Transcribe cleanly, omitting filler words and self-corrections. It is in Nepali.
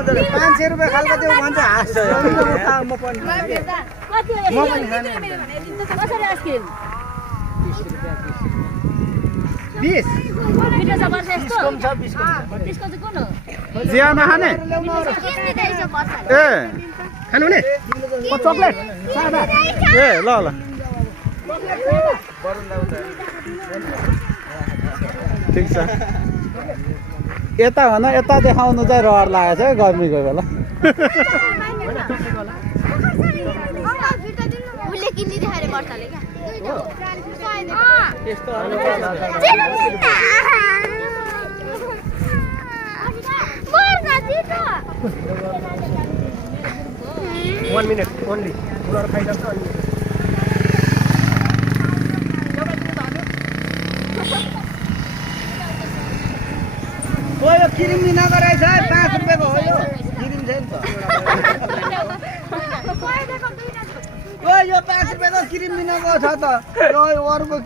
500 रुपैयाँ खालको त्यो भन्छ हाँस्छ म पनि कसरी आइसक्रिम 20 मिठो छ वर्ष यस्तो कम छ 20 कम छ त्यसको चाहिँ कुन हो जिया नखाने ए खानु ने चकलेट सादा ए ल ल ठिक छ यता भन यता देखाउनु चाहिँ रहर लागेको छ है गर्मीको बेला उसले किनिदिँदै खाएर वर्षाले क्या यस्तो 1 minute only उनीहरु खाइराख्छ अनि ओ यो क्रिम बिना गरेछ 5 रुपैयाँको हो यो क्रिम छैन त ओ यो 5 रुपैयाँको क्रिम बिनाको छ त यो अरुको